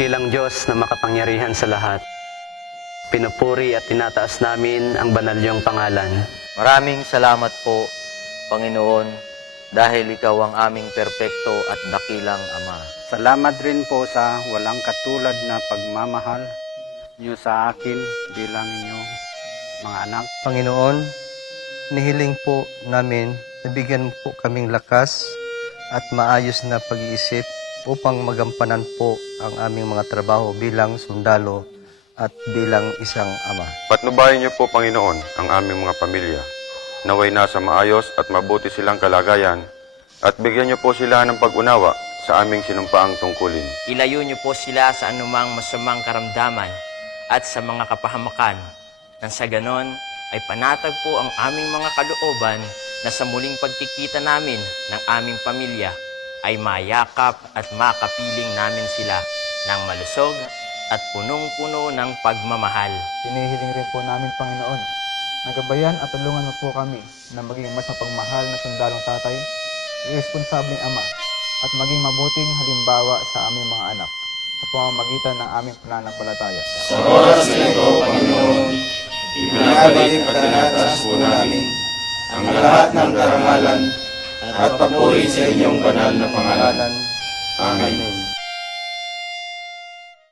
Dakilang Diyos na makapangyarihan sa lahat, pinupuri at tinataas namin ang banal niyong pangalan. Maraming salamat po, Panginoon, dahil ikaw ang aming perpekto at dakilang Ama. Salamat rin po sa walang katulad na pagmamahal niyo sa akin bilang inyong mga anak. Panginoon, nihiling po namin na bigyan po kaming lakas at maayos na pag-iisip upang magampanan po ang aming mga trabaho bilang sundalo at bilang isang ama. Patnubayan niyo po, Panginoon, ang aming mga pamilya. Naway nasa maayos at mabuti silang kalagayan at bigyan niyo po sila ng pag-unawa sa aming sinumpaang tungkulin. Ilayo niyo po sila sa anumang masamang karamdaman at sa mga kapahamakan, nang sa ganon ay panatag po ang aming mga kalooban na sa muling pagkikita namin ng aming pamilya ay mayakap at makapiling namin sila ng malusog at punong-puno ng pagmamahal. Hinihiling rin po namin, Panginoon, na gabayan at tulungan mo po kami na maging mas mapagmahal na sundalong tatay, irresponsableng ama, at maging mabuting halimbawa sa aming mga anak sa pamamagitan ng aming pananampalataya. Sa oras na ito, Panginoon, ibinabalik at tinataas po namin ang lahat ng karangalan at papuri sa inyong banal na pangalan. Amen.